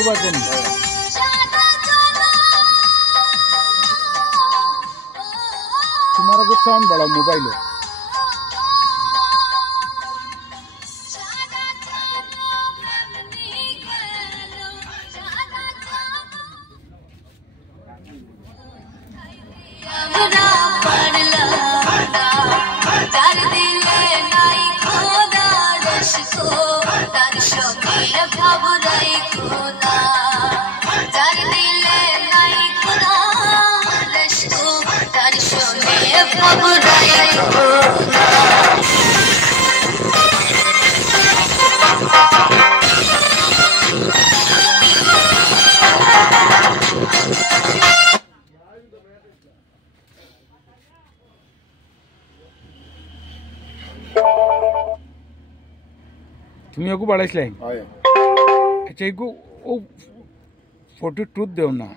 গুবাজন तुम्हारा कुछ साउंड बड़ा मोबाइल हो तुम्हें को बड़ा इसलिए अच्छा एक वो 42 दो ना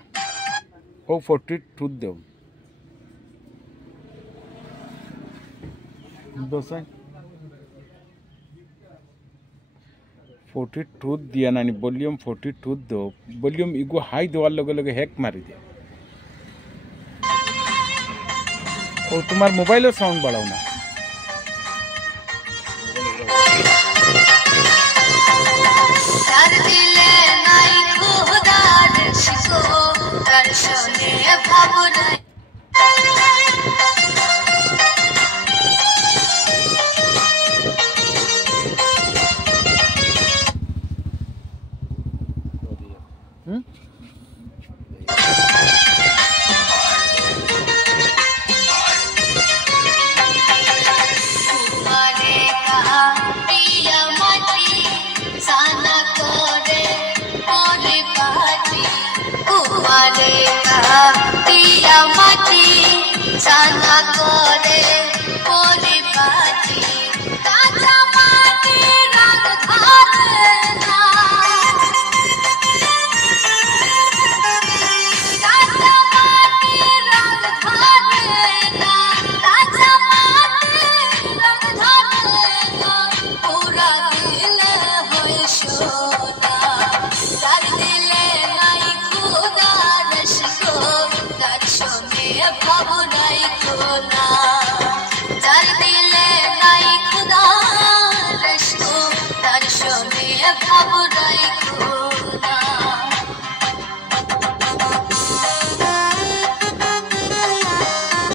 वो 42 दो दोस्तों 42 दिया ना नहीं वॉल्यूम 42 दो वॉल्यूम इगो हाई दो वाले लोगे हैक मारी दे और तुम्हार मोबाइल साउंड बढ़ाओ ना खबर